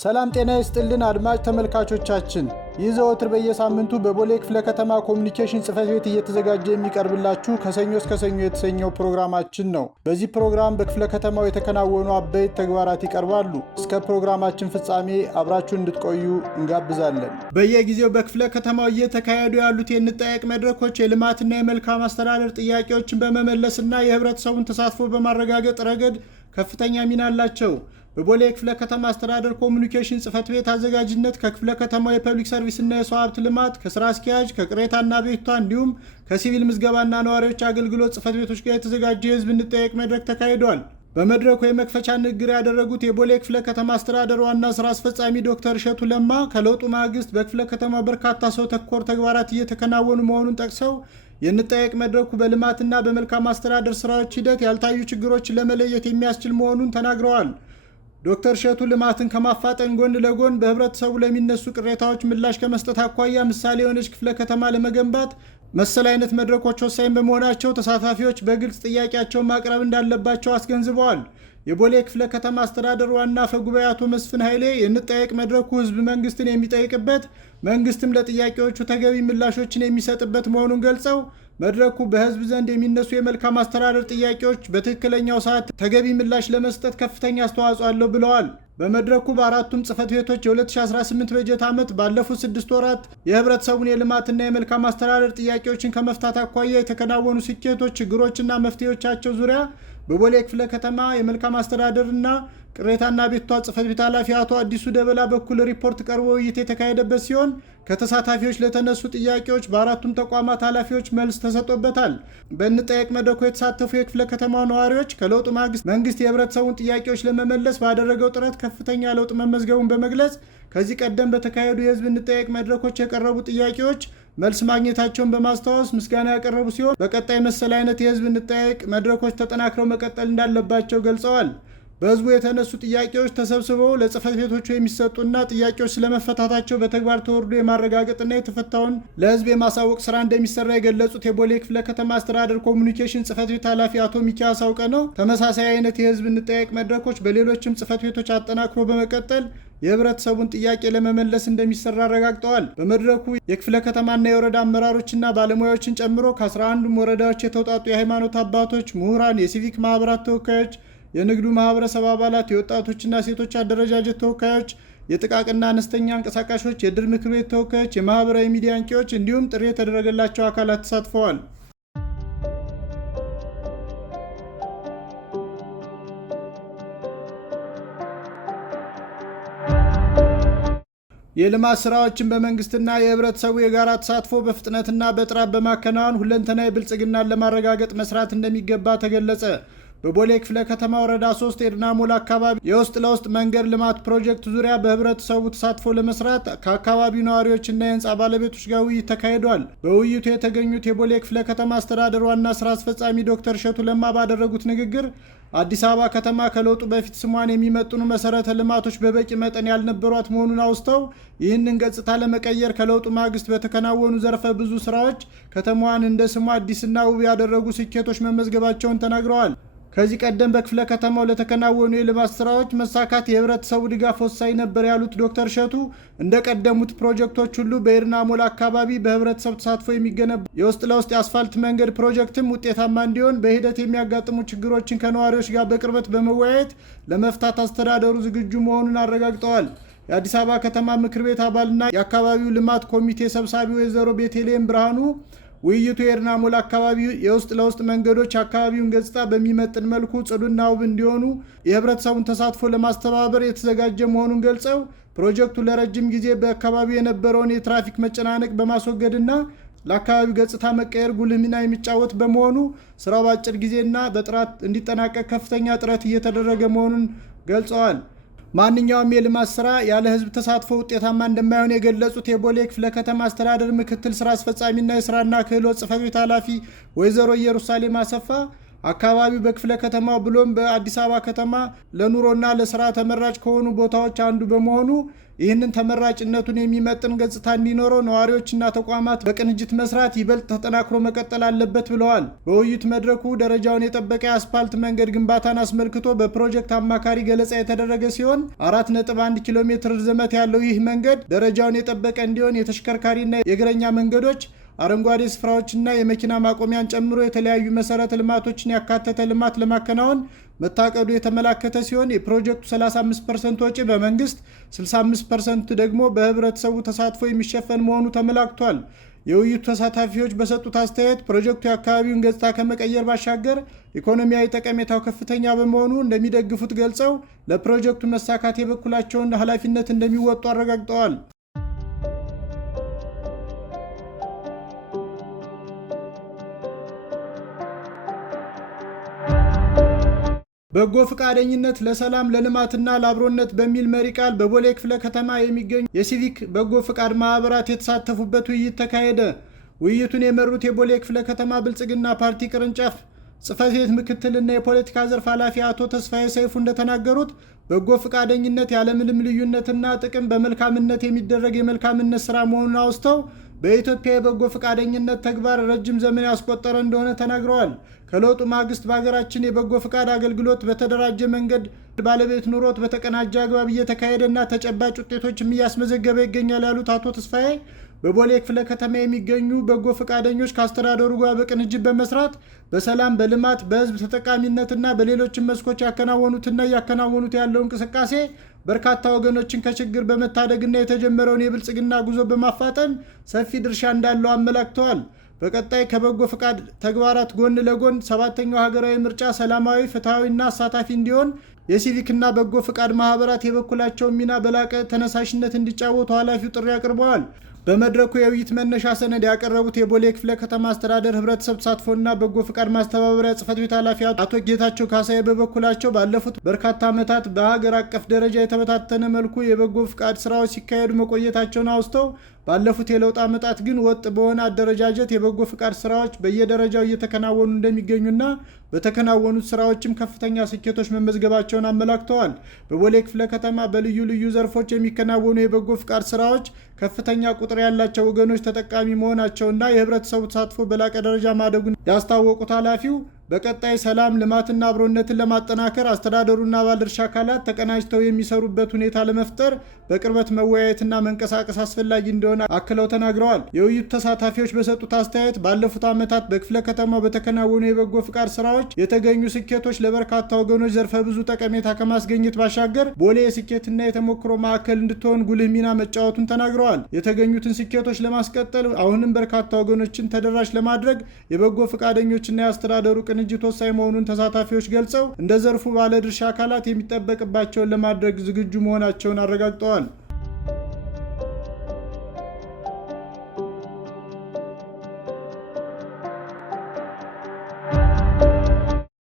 ሰላም ጤና ይስጥልን አድማጭ ተመልካቾቻችን፣ ይህ ዘወትር በየሳምንቱ በቦሌ ክፍለ ከተማ ኮሙኒኬሽን ጽሕፈት ቤት እየተዘጋጀ የሚቀርብላችሁ ከሰኞ እስከ ሰኞ የተሰኘው ፕሮግራማችን ነው። በዚህ ፕሮግራም በክፍለ ከተማው የተከናወኑ አበይት ተግባራት ይቀርባሉ። እስከ ፕሮግራማችን ፍጻሜ አብራችሁ እንድትቆዩ እንጋብዛለን። በየጊዜው በክፍለ ከተማው እየተካሄዱ ያሉት የንጠያቅ መድረኮች የልማትና የመልካም አስተዳደር ጥያቄዎችን በመመለስና የህብረተሰቡን ተሳትፎ በማረጋገጥ ረገድ ከፍተኛ ሚና አላቸው። በቦሌ ክፍለ ከተማ አስተዳደር ኮሙኒኬሽን ጽሕፈት ቤት አዘጋጅነት ከክፍለ ከተማው የፐብሊክ ሰርቪስና የሰው ሀብት ልማት ከስራ አስኪያጅ ከቅሬታና አቤቱታ እንዲሁም ከሲቪል ምዝገባና ነዋሪዎች አገልግሎት ጽሕፈት ቤቶች ጋር የተዘጋጀ የህዝብ እንጠያቅ መድረክ ተካሂዷል። በመድረኩ የመክፈቻ ንግግር ያደረጉት የቦሌ ክፍለ ከተማ አስተዳደር ዋና ስራ አስፈጻሚ ዶክተር እሸቱ ለማ ከለውጡ ማግስት በክፍለ ከተማው በርካታ ሰው ተኮር ተግባራት እየተከናወኑ መሆኑን ጠቅሰው የንጠያቅ መድረኩ በልማትና በመልካም አስተዳደር ስራዎች ሂደት ያልታዩ ችግሮችን ለመለየት የሚያስችል መሆኑን ተናግረዋል። ዶክተር እሸቱ ልማትን ከማፋጠን ጎን ለጎን በህብረተሰቡ ለሚነሱ ቅሬታዎች ምላሽ ከመስጠት አኳያ ምሳሌ የሆነች ክፍለ ከተማ ለመገንባት መሰል አይነት መድረኮች ወሳኝ በመሆናቸው ተሳታፊዎች በግልጽ ጥያቄያቸውን ማቅረብ እንዳለባቸው አስገንዝበዋል። የቦሌ ክፍለ ከተማ አስተዳደር ዋና አፈ ጉባኤ አቶ መስፍን ኃይሌ የንጠያቅ መድረኩ ህዝብ መንግስትን የሚጠይቅበት፣ መንግስትም ለጥያቄዎቹ ተገቢ ምላሾችን የሚሰጥበት መሆኑን ገልጸው መድረኩ በህዝብ ዘንድ የሚነሱ የመልካም አስተዳደር ጥያቄዎች በትክክለኛው ሰዓት ተገቢ ምላሽ ለመስጠት ከፍተኛ አስተዋጽኦ አለው ብለዋል። በመድረኩ በአራቱም ጽሕፈት ቤቶች የ2018 በጀት ዓመት ባለፉት 6 ወራት የህብረተሰቡን የልማትና የመልካም አስተዳደር ጥያቄዎችን ከመፍታት አኳያ የተከናወኑ ስኬቶች፣ ችግሮችና መፍትሄዎቻቸው ዙሪያ በቦሌ ክፍለ ከተማ የመልካም አስተዳደርና ቅሬታና አቤቱታ ጽሕፈት ቤት ኃላፊ አቶ አዲሱ ደበላ በኩል ሪፖርት ቀርቦ ውይይት የተካሄደበት ሲሆን ከተሳታፊዎች ለተነሱ ጥያቄዎች በአራቱም ተቋማት ኃላፊዎች መልስ ተሰጥቶበታል። በንጠያቅ መድረኩ የተሳተፉ የክፍለ ከተማው ነዋሪዎች ከለውጡ ማግስት መንግስት የህብረተሰቡን ጥያቄዎች ለመመለስ ባደረገው ጥረት ከፍተኛ ለውጥ መመዝገቡን በመግለጽ ከዚህ ቀደም በተካሄዱ የህዝብ ንጠያቅ መድረኮች የቀረቡ ጥያቄዎች መልስ ማግኘታቸውን በማስታወስ ምስጋና ያቀረቡ ሲሆን በቀጣይ መሰል አይነት የህዝብ ንጠያቅ መድረኮች ተጠናክረው መቀጠል እንዳለባቸው ገልጸዋል። በህዝቡ የተነሱ ጥያቄዎች ተሰብስበው ለጽሕፈት ቤቶቹ የሚሰጡና ጥያቄዎች ስለመፈታታቸው በተግባር ተወርዶ የማረጋገጥና የተፈታውን ለህዝብ የማሳወቅ ስራ እንደሚሰራ የገለጹት የቦሌ ክፍለ ከተማ አስተዳደር ኮሙኒኬሽን ጽሕፈት ቤት ኃላፊ አቶ ሚኪያስ አውቀ ነው ተመሳሳይ አይነት የህዝብ ንጠያቅ መድረኮች በሌሎችም ጽሕፈት ቤቶች አጠናክሮ በመቀጠል የህብረተሰቡን ጥያቄ ለመመለስ እንደሚሰራ አረጋግጠዋል። በመድረኩ የክፍለ ከተማና የወረዳ አመራሮችና ባለሙያዎችን ጨምሮ ከ11ዱም ወረዳዎች የተውጣጡ የሃይማኖት አባቶች፣ ምሁራን፣ የሲቪክ ማህበራት ተወካዮች፣ የንግዱ ማህበረሰብ አባላት፣ የወጣቶችና ሴቶች አደረጃጀት ተወካዮች፣ የጥቃቅንና አነስተኛ አንቀሳቃሾች፣ የድር ምክር ቤት ተወካዮች፣ የማህበራዊ ሚዲያ አንቂዎች እንዲሁም ጥሪ የተደረገላቸው አካላት ተሳትፈዋል። የልማት ስራዎችን በመንግስትና የህብረተሰቡ የጋራ ተሳትፎ በፍጥነትና በጥራት በማከናወን ሁለንተናዊ ብልጽግናን ለማረጋገጥ መስራት እንደሚገባ ተገለጸ። በቦሌ ክፍለ ከተማ ወረዳ 3 ኤድና ሞል አካባቢ የውስጥ ለውስጥ መንገድ ልማት ፕሮጀክት ዙሪያ በህብረተሰቡ ተሳትፎ ለመስራት ከአካባቢው ነዋሪዎችና የህንፃ ባለቤቶች ጋር ውይይት ተካሂዷል። በውይይቱ የተገኙት የቦሌ ክፍለ ከተማ አስተዳደር ዋና ስራ አስፈጻሚ ዶክተር እሸቱ ለማ ባደረጉት ንግግር አዲስ አበባ ከተማ ከለውጡ በፊት ስሟን የሚመጥኑ መሰረተ ልማቶች በበቂ መጠን ያልነበሯት መሆኑን አውስተው ይህንን ገጽታ ለመቀየር ከለውጡ ማግስት በተከናወኑ ዘርፈ ብዙ ስራዎች ከተማዋን እንደ ስሟ አዲስና ውብ ያደረጉ ስኬቶች መመዝገባቸውን ተናግረዋል። ከዚህ ቀደም በክፍለ ከተማው ለተከናወኑ የልማት ስራዎች መሳካት የህብረተሰቡ ድጋፍ ወሳኝ ነበር ያሉት ዶክተር እሸቱ እንደቀደሙት ፕሮጀክቶች ሁሉ በኤድና ሞል አካባቢ በህብረተሰብ ተሳትፎ የሚገነባ የውስጥ ለውስጥ የአስፋልት መንገድ ፕሮጀክትም ውጤታማ እንዲሆን በሂደት የሚያጋጥሙ ችግሮችን ከነዋሪዎች ጋር በቅርበት በመወያየት ለመፍታት አስተዳደሩ ዝግጁ መሆኑን አረጋግጠዋል። የአዲስ አበባ ከተማ ምክር ቤት አባልና የአካባቢው ልማት ኮሚቴ ሰብሳቢ ወይዘሮ ቤተልሔም ብርሃኑ ውይይቱ የኤድና ሞል አካባቢ የውስጥ ለውስጥ መንገዶች አካባቢውን ገጽታ በሚመጥን መልኩ ጽዱና ውብ እንዲሆኑ የህብረተሰቡን ተሳትፎ ለማስተባበር የተዘጋጀ መሆኑን ገልጸው ፕሮጀክቱ ለረጅም ጊዜ በአካባቢው የነበረውን የትራፊክ መጨናነቅ በማስወገድና ለአካባቢው ገጽታ መቀየር ጉልህ ሚና የሚጫወት በመሆኑ ስራው በአጭር ጊዜና በጥራት እንዲጠናቀቅ ከፍተኛ ጥረት እየተደረገ መሆኑን ገልጸዋል። ማንኛውም የልማት ስራ ያለ ህዝብ ተሳትፎ ውጤታማ እንደማይሆን የገለጹት የቦሌ ክፍለ ከተማ አስተዳደር ምክትል ስራ አስፈጻሚና የስራና ክህሎት ጽሕፈት ቤት ኃላፊ ወይዘሮ ኢየሩሳሌም አሰፋ አካባቢው በክፍለ ከተማው ብሎም በአዲስ አበባ ከተማ ለኑሮና ለስራ ተመራጭ ከሆኑ ቦታዎች አንዱ በመሆኑ ይህንን ተመራጭነቱን የሚመጥን ገጽታ እንዲኖረው ነዋሪዎችና ተቋማት በቅንጅት መስራት ይበልጥ ተጠናክሮ መቀጠል አለበት ብለዋል። በውይይት መድረኩ ደረጃውን የጠበቀ የአስፓልት መንገድ ግንባታን አስመልክቶ በፕሮጀክት አማካሪ ገለጻ የተደረገ ሲሆን 4.1 ኪሎ ሜትር ርዝመት ያለው ይህ መንገድ ደረጃውን የጠበቀ እንዲሆን የተሽከርካሪና የእግረኛ መንገዶች፣ አረንጓዴ ስፍራዎችና የመኪና ማቆሚያን ጨምሮ የተለያዩ መሰረተ ልማቶችን ያካተተ ልማት ለማከናወን መታቀዱ የተመላከተ ሲሆን የፕሮጀክቱ 35% ወጪ በመንግስት 65% ደግሞ በህብረተሰቡ ተሳትፎ የሚሸፈን መሆኑ ተመላክቷል። የውይይቱ ተሳታፊዎች በሰጡት አስተያየት ፕሮጀክቱ የአካባቢውን ገጽታ ከመቀየር ባሻገር ኢኮኖሚያዊ ጠቀሜታው ከፍተኛ በመሆኑ እንደሚደግፉት ገልጸው ለፕሮጀክቱ መሳካት የበኩላቸውን ኃላፊነት እንደሚወጡ አረጋግጠዋል። በጎ ፈቃደኝነት ለሰላም ለልማትና ለአብሮነት በሚል መሪ ቃል በቦሌ ክፍለ ከተማ የሚገኙ የሲቪክ በጎ ፈቃድ ማህበራት የተሳተፉበት ውይይት ተካሄደ። ውይይቱን የመሩት የቦሌ ክፍለ ከተማ ብልጽግና ፓርቲ ቅርንጫፍ ጽሕፈት ቤት ምክትልና የፖለቲካ ዘርፍ ኃላፊ አቶ ተስፋዬ ሰይፉ እንደተናገሩት በጎ ፈቃደኝነት ያለምንም ልዩነትና ጥቅም በመልካምነት የሚደረግ የመልካምነት ስራ መሆኑን አውስተው በኢትዮጵያ የበጎ ፈቃደኝነት ተግባር ረጅም ዘመን ያስቆጠረ እንደሆነ ተናግረዋል። ከለውጡ ማግስት በሀገራችን የበጎ ፈቃድ አገልግሎት በተደራጀ መንገድ ባለቤት ኑሮት በተቀናጀ አግባብ እየተካሄደና ተጨባጭ ውጤቶችም እያስመዘገበ ይገኛል ያሉት አቶ ተስፋዬ በቦሌ ክፍለ ከተማ የሚገኙ በጎ ፈቃደኞች ከአስተዳደሩ ጋር በቅንጅት በመስራት በሰላም፣ በልማት፣ በህዝብ ተጠቃሚነትና በሌሎችም መስኮች ያከናወኑትና እያከናወኑት ያለው እንቅስቃሴ በርካታ ወገኖችን ከችግር በመታደግና የተጀመረውን የብልጽግና ጉዞ በማፋጠን ሰፊ ድርሻ እንዳለው አመላክተዋል። በቀጣይ ከበጎ ፈቃድ ተግባራት ጎን ለጎን 7ኛው ሀገራዊ ምርጫ ሰላማዊ፣ ፍትሐዊና አሳታፊ እንዲሆን የሲቪክና በጎ ፈቃድ ማህበራት የበኩላቸውን ሚና በላቀ ተነሳሽነት እንዲጫወቱ ኃላፊው ጥሪ አቅርበዋል። በመድረኩ የውይይት መነሻ ሰነድ ያቀረቡት የቦሌ ክፍለ ከተማ አስተዳደር ህብረተሰብ ተሳትፎና በጎ ፈቃድ ማስተባበሪያ ጽሕፈት ቤት ኃላፊ አቶ ጌታቸው ካሳዬ በበኩላቸው ባለፉት በርካታ ዓመታት በሀገር አቀፍ ደረጃ የተበታተነ መልኩ የበጎ ፈቃድ ስራዎች ሲካሄዱ መቆየታቸውን አውስተው ባለፉት የለውጥ ዓመታት ግን ወጥ በሆነ አደረጃጀት የበጎ ፈቃድ ስራዎች በየደረጃው እየተከናወኑ እንደሚገኙና በተከናወኑት ስራዎችም ከፍተኛ ስኬቶች መመዝገባቸውን አመላክተዋል። በቦሌ ክፍለ ከተማ በልዩ ልዩ ዘርፎች የሚከናወኑ የበጎ ፈቃድ ስራዎች ከፍተኛ ቁጥር ያላቸው ወገኖች ተጠቃሚ መሆናቸውና የህብረተሰቡ ተሳትፎ በላቀ ደረጃ ማደጉን ያስታወቁት ኃላፊው በቀጣይ ሰላም፣ ልማትና አብሮነትን ለማጠናከር አስተዳደሩና ባለድርሻ አካላት ተቀናጅተው የሚሰሩበት ሁኔታ ለመፍጠር በቅርበት መወያየትና መንቀሳቀስ አስፈላጊ እንደሆነ አክለው ተናግረዋል። የውይይቱ ተሳታፊዎች በሰጡት አስተያየት ባለፉት ዓመታት በክፍለ ከተማው በተከናወኑ የበጎ ፈቃድ ስራዎች የተገኙ ስኬቶች ለበርካታ ወገኖች ዘርፈ ብዙ ጠቀሜታ ከማስገኘት ባሻገር ቦሌ የስኬትና የተሞክሮ ማዕከል እንድትሆን ጉልህ ሚና መጫወቱን ተናግረዋል። የተገኙትን ስኬቶች ለማስቀጠል አሁንም በርካታ ወገኖችን ተደራሽ ለማድረግ የበጎ ፈቃደኞችና የአስተዳደሩ ቅንጅት ወሳኝ መሆኑን ተሳታፊዎች ገልጸው እንደ ዘርፉ ባለድርሻ አካላት የሚጠበቅባቸውን ለማድረግ ዝግጁ መሆናቸውን አረጋግጠዋል።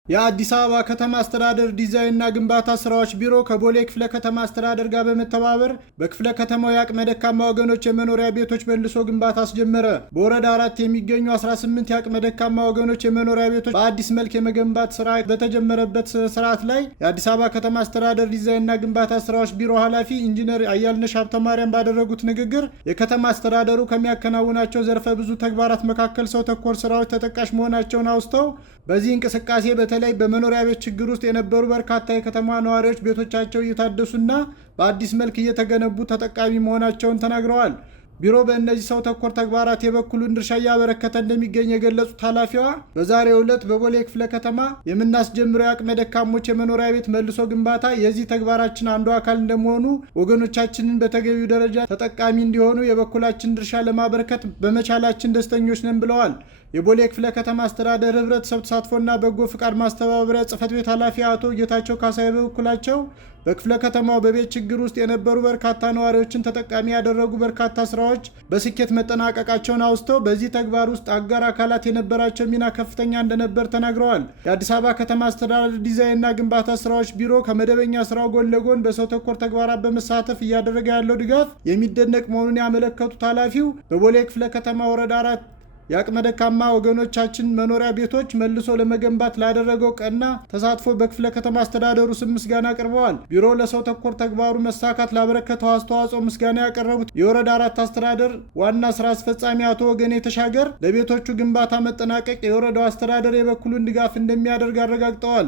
የአዲስ አበባ ከተማ አስተዳደር ዲዛይንና ግንባታ ስራዎች ቢሮ ከቦሌ ክፍለ ከተማ አስተዳደር ጋር በመተባበር በክፍለ ከተማው የአቅመ ደካማ ወገኖች የመኖሪያ ቤቶች መልሶ ግንባታ አስጀመረ። በወረዳ 4 የሚገኙ 18 የአቅመ ደካማ ወገኖች የመኖሪያ ቤቶች በአዲስ መልክ የመገንባት ስራ በተጀመረበት ስርዓት ላይ የአዲስ አበባ ከተማ አስተዳደር ዲዛይንና ግንባታ ስራዎች ቢሮ ኃላፊ ኢንጂነር አያልነሽ ሀብተማርያም ባደረጉት ንግግር የከተማ አስተዳደሩ ከሚያከናውናቸው ዘርፈ ብዙ ተግባራት መካከል ሰው ተኮር ስራዎች ተጠቃሽ መሆናቸውን አውስተው በዚህ እንቅስቃሴ በተለይ በመኖሪያ ቤት ችግር ውስጥ የነበሩ በርካታ የከተማ ነዋሪዎች ቤቶቻቸው እየታደሱና በአዲስ መልክ እየተገነቡ ተጠቃሚ መሆናቸውን ተናግረዋል። ቢሮ በእነዚህ ሰው ተኮር ተግባራት የበኩሉን ድርሻ እያበረከተ እንደሚገኝ የገለጹት ኃላፊዋ በዛሬው ዕለት በቦሌ ክፍለ ከተማ የምናስጀምረው የአቅመ ደካሞች የመኖሪያ ቤት መልሶ ግንባታ የዚህ ተግባራችን አንዱ አካል እንደመሆኑ ወገኖቻችንን በተገቢው ደረጃ ተጠቃሚ እንዲሆኑ የበኩላችን ድርሻ ለማበረከት በመቻላችን ደስተኞች ነን ብለዋል። የቦሌ ክፍለ ከተማ አስተዳደር ህብረተሰብ ተሳትፎና በጎ ፈቃድ ማስተባበሪያ ጽሕፈት ቤት ኃላፊ አቶ ጌታቸው ካሳዬ በበኩላቸው በክፍለ ከተማው በቤት ችግር ውስጥ የነበሩ በርካታ ነዋሪዎችን ተጠቃሚ ያደረጉ በርካታ ስራዎች በስኬት መጠናቀቃቸውን አውስተው በዚህ ተግባር ውስጥ አጋር አካላት የነበራቸው ሚና ከፍተኛ እንደነበር ተናግረዋል። የአዲስ አበባ ከተማ አስተዳደር ዲዛይንና ግንባታ ስራዎች ቢሮ ከመደበኛ ስራው ጎን ለጎን በሰው ተኮር ተግባራት በመሳተፍ እያደረገ ያለው ድጋፍ የሚደነቅ መሆኑን ያመለከቱት ኃላፊው በቦሌ ክፍለ ከተማ ወረዳ 4 የአቅመ ደካማ ወገኖቻችን መኖሪያ ቤቶች መልሶ ለመገንባት ላደረገው ቀና ተሳትፎ በክፍለ ከተማ አስተዳደሩ ስም ምስጋና አቅርበዋል። ቢሮው ለሰው ተኮር ተግባሩ መሳካት ላበረከተው አስተዋጽኦ ምስጋና ያቀረቡት የወረዳ 4 አስተዳደር ዋና ስራ አስፈጻሚ አቶ ወገኔ ተሻገር ለቤቶቹ ግንባታ መጠናቀቅ የወረዳው አስተዳደር የበኩሉን ድጋፍ እንደሚያደርግ አረጋግጠዋል።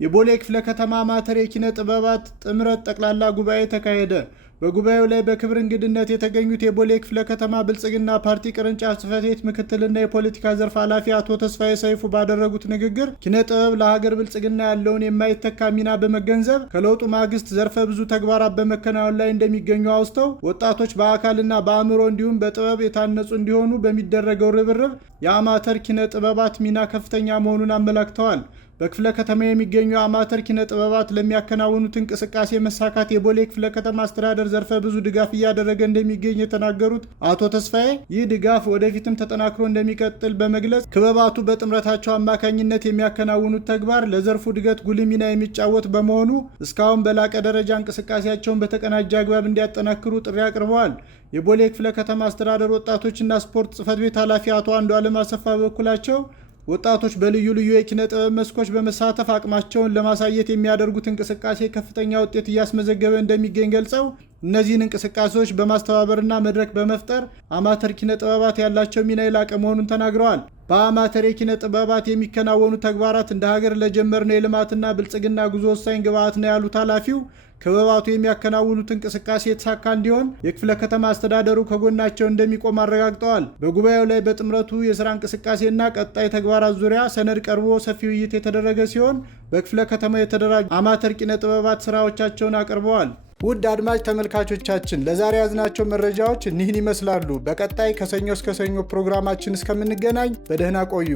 የቦሌ ክፍለ ከተማ አማተር የኪነ ጥበባት ጥምረት ጠቅላላ ጉባኤ ተካሄደ። በጉባኤው ላይ በክብር እንግድነት የተገኙት የቦሌ ክፍለ ከተማ ብልጽግና ፓርቲ ቅርንጫፍ ጽሕፈት ቤት ምክትልና የፖለቲካ ዘርፍ ኃላፊ አቶ ተስፋዬ ሰይፉ ባደረጉት ንግግር ኪነ ጥበብ ለሀገር ብልጽግና ያለውን የማይተካ ሚና በመገንዘብ ከለውጡ ማግስት ዘርፈ ብዙ ተግባራት በመከናወን ላይ እንደሚገኙ አውስተው ወጣቶች በአካልና በአእምሮ እንዲሁም በጥበብ የታነጹ እንዲሆኑ በሚደረገው ርብርብ የአማተር ኪነ ጥበባት ሚና ከፍተኛ መሆኑን አመላክተዋል። በክፍለ ከተማ የሚገኙ አማተር ኪነ ጥበባት ለሚያከናውኑት እንቅስቃሴ መሳካት የቦሌ ክፍለ ከተማ አስተዳደር ዘርፈ ብዙ ድጋፍ እያደረገ እንደሚገኝ የተናገሩት አቶ ተስፋዬ ይህ ድጋፍ ወደፊትም ተጠናክሮ እንደሚቀጥል በመግለጽ ክበባቱ በጥምረታቸው አማካኝነት የሚያከናውኑት ተግባር ለዘርፉ እድገት ጉልህ ሚና የሚጫወት በመሆኑ እስካሁን በላቀ ደረጃ እንቅስቃሴያቸውን በተቀናጀ አግባብ እንዲያጠናክሩ ጥሪ አቅርበዋል። የቦሌ ክፍለ ከተማ አስተዳደር ወጣቶችና ስፖርት ጽሕፈት ቤት ኃላፊ አቶ አንዱዓለም አሰፋ በበኩላቸው ወጣቶች በልዩ ልዩ የኪነ ጥበብ መስኮች በመሳተፍ አቅማቸውን ለማሳየት የሚያደርጉት እንቅስቃሴ ከፍተኛ ውጤት እያስመዘገበ እንደሚገኝ ገልጸው እነዚህን እንቅስቃሴዎች በማስተባበርና መድረክ በመፍጠር አማተር ኪነ ጥበባት ያላቸው ሚና የላቀ መሆኑን ተናግረዋል። በአማተር የኪነ ጥበባት የሚከናወኑ ተግባራት እንደ ሀገር ለጀመርነው የልማትና ብልጽግና ጉዞ ወሳኝ ግብዓት ነው ያሉት ኃላፊው ክበባቱ የሚያከናውኑት እንቅስቃሴ የተሳካ እንዲሆን የክፍለ ከተማ አስተዳደሩ ከጎናቸው እንደሚቆም አረጋግጠዋል። በጉባኤው ላይ በጥምረቱ የስራ እንቅስቃሴና ቀጣይ ተግባራት ዙሪያ ሰነድ ቀርቦ ሰፊ ውይይት የተደረገ ሲሆን በክፍለ ከተማ የተደራጁ አማተር ኪነ ጥበባት ስራዎቻቸውን አቅርበዋል። ውድ አድማጭ ተመልካቾቻችን ለዛሬ ያዝናቸው መረጃዎች እኒህን ይመስላሉ። በቀጣይ ከሰኞ እስከ ሰኞ ፕሮግራማችን እስከምንገናኝ በደህና ቆዩ።